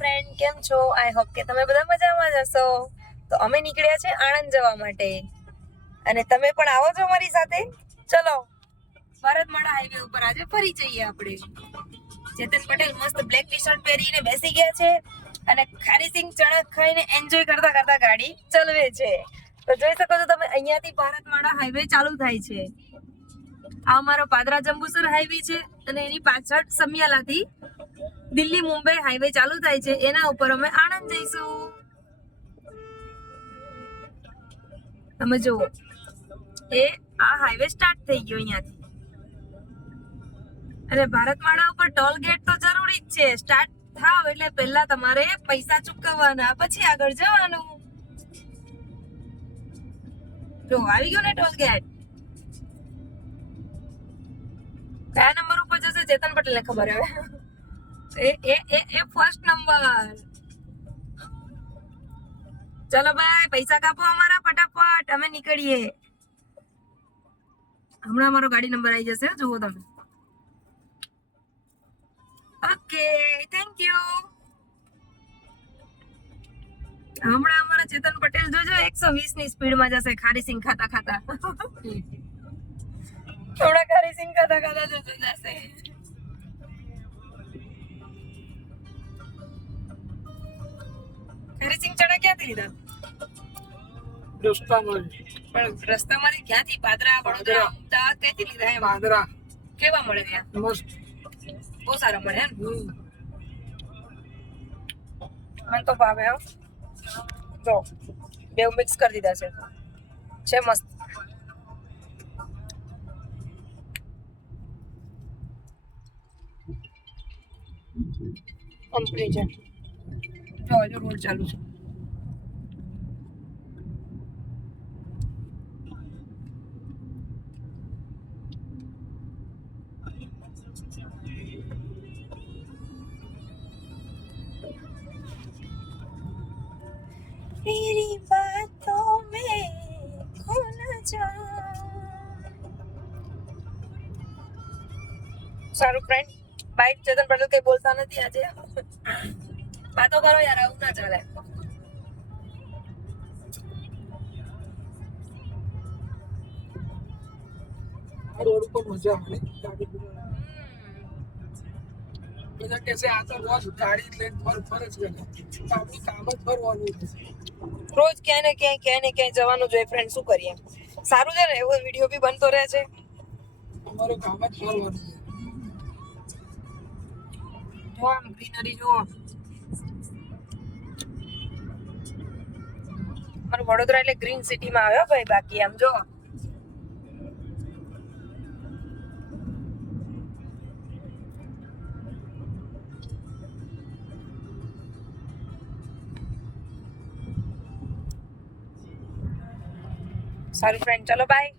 Friend કેમ છો? I hope કે તમે બધા મજામાં જ હશો. તો અમે નીકળ્યા છે આણંદ જવા માટે અને તમે પણ આવો છો મારી સાથે. ચલો ભારતમાળા હાઈવે ઉપર આજે ફરી જઈએ આપણે. ચેતન પટેલ મસ્ત બ્લેક ટી-શર્ટ પહેરીને બેસી ગયા છે અને ખારી સિંગ ચણા ખાઈને એન્જોય કરતા કરતા ગાડી ચલાવે છે. તો જોઈ શકો છો તમે અહીંયાથી ભારતમાળા હાઈવે ચાલુ થાય છે. આ અમારો પાદરા જંબુસર હાઈવે છે અને એની પાછળ સમિયાલાથી દિલ્હી મુંબઈ હાઈવે ચાલુ થાય છે. એના ઉપર અમે આણંદ જઈશું. તમે જુઓ એ આ હાઈવે સ્ટાર્ટ થઈ ગયો અહીંયાથી. અને ભારતમાળા ઉપર ટોલ ગેટ તો જરૂરી જ છે. સ્ટાર્ટ થાવ એટલે પહેલા તમારે પૈસા ચૂકવવાના, પછી આગળ જવાનું. જો આવી ગયો ને ટોલ ગેટ. કયા નંબર ઉપર જશે ચેતન પટેલને ખબર હવે. એ ફર્સ્ટ નંબર. ચલો ભાઈ પૈસા કાપો અમારા ફટાફટ, અમે નીકળીએ. હમણાં અમારો ગાડી નંબર આવી જશે, જુઓ તમે. Okay thank you. હમણાં અમારા ચેતન પટેલ જોજો 120 ની સ્પીડમાં જશે ખારી સિંગ ખાતા ખાતા. હમણાં ખારી સિંગ ખાતા ખાતા જશે. ખારી સિંગ ચણા ક્યાંથી લીધા? પણ રસ્તામાંથી ક્યાંથી? પાદરા, વડોદરા, અમદાવાદ ક્યાંથી લીધા? એમ પાદરા કેવા મળે ત્યાં? મસ્ત, બહુ સારા મળે એમ. મને તો ભાવે. જો બેવ મિક્સ કરી દીધા છે મસ્ત. કંપની છે. જો હજુ રોડ ચાલુ છે. तेरी बातों में खो न जाऊं. સારું ફ્રેન્ડ, બાઈક ચેતન પટેલ કઈ બોલતા નથી આજે. વાતો કરો યાર, આવું ના ચાલે. રોડ ઉપર મજા આવે ગાડી બધા કે છે આ તો રોજ ગાડી લઈને ફરે છે. આપણું કામ જ ફરવાનું છે. રોજ ક્યાંય ને ક્યાંય જવાનું જોઈએ ફ્રેન્ડ, શું કરીએ. સારું છે ને, એવો વિડીયો બી બનતો રહે છે. અમારું કામ જ ફરવાનું છે. જો આમ ગ્રીનરી જુઓ. મારું વડોદરા એટલે ગ્રીન સિટીમાં આવ્યો ભાઈ. બાકી આમ જો સારું ફ્રેન્ડ, ચલો બાય.